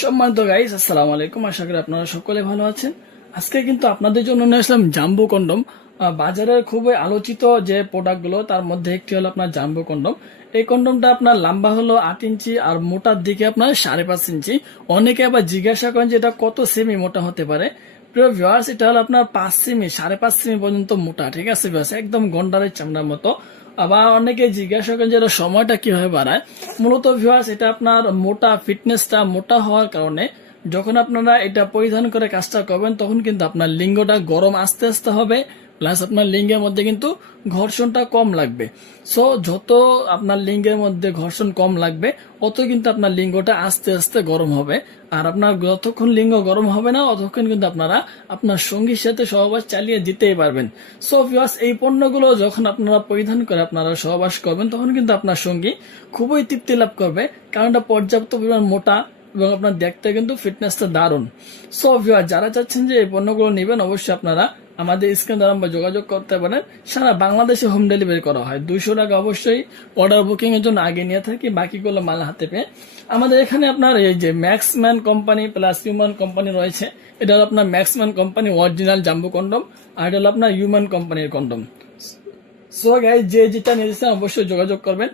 সম্মানিত গাইস, আসসালামু আলাইকুম। আশা করি আপনারা সকলে ভালো আছেন। আজকে কিন্তু আপনাদের জন্য নিয়ে আসলাম জাম্বো কন্ডম। বাজারের খুবই আলোচিত যে প্রোডাক্টগুলো তার মধ্যে একটি হলো আপনার জাম্বো কন্ডম। এই কন্ডমটা আপনার লম্বা হলো 8 ইঞ্চি আর মোটার দিকে আপনার 5.5 ইঞ্চি। অনেকে আবার জিজ্ঞাসা করেন যে এটা কত সেমি মোটা হতে পারে। প্রিয় ভিউয়ার্স, এটা হলো আপনার 5 সেমি, 5.5 সেমি পর্যন্ত মোটা। ঠিক আছে ভিউয়ার্স, একদম গন্ডারের চামড়ার মতো। আবার অনেকে জিজ্ঞাসা করেন যে এটা সময়টা কিভাবে বাড়ায়। মূলত ভিউয়ার্স, এটা আপনার মোটা, ফিটনেসটা মোটা হওয়ার কারণে যখন আপনারা এটা পরিধান করে কাজটা করবেন তখন কিন্তু আপনার লিঙ্গটা গরম আস্তে আস্তে হবে, প্লাস আপনার লিঙ্গের মধ্যে কিন্তু ঘর্ষণটা কম লাগবে। সো যত আপনার লিঙ্গের মধ্যে ঘর্ষণ কম লাগবে অত কিন্তু আপনার লিঙ্গটা আস্তে আস্তে গরম হবে। আর আপনার যতক্ষণ লিঙ্গ গরম হবে না ততক্ষণ কিন্তু আপনারা আপনার সঙ্গীর সাথে সহবাস চালিয়ে দিতেই পারবেন। সো ভিউয়ার্স, এই পণ্যগুলো যখন আপনারা পরিধান করে আপনারা সহবাস করবেন তখন কিন্তু আপনার সঙ্গী খুবই তৃপ্তি লাভ করবে, কারণ এটা পর্যাপ্ত পরিমাণ মোটা এবং আপনার দেখতে কিন্তু ফিটনেসটা দারুণ। সো ভিউয়ার, যারা চাচ্ছেন যে এই পণ্যগুলো নেবেন অবশ্যই আপনারা আমাদের স্ক্রিন দ্বারা যোগাযোগ করতে পারেন। সারা বাংলাদেশে হোম ডেলিভারি করা হয়। 200 টাকা অবশ্যই অর্ডার বুকিং এর জন্য আগে নিয়ে থাকি, বাকিগুলো মাল হাতে পেয়ে। আমাদের এখানে আপনার এই যে Maxman company plus Human company রয়েছে। এটা হলো আপনার Maxman company original jumbo condom, আর এটা হলো আপনার হিউম্যান কোম্পানির কন্ডম। সো গাইস, যে যেটা নিয়েছেন অবশ্যই যোগাযোগ করবেন।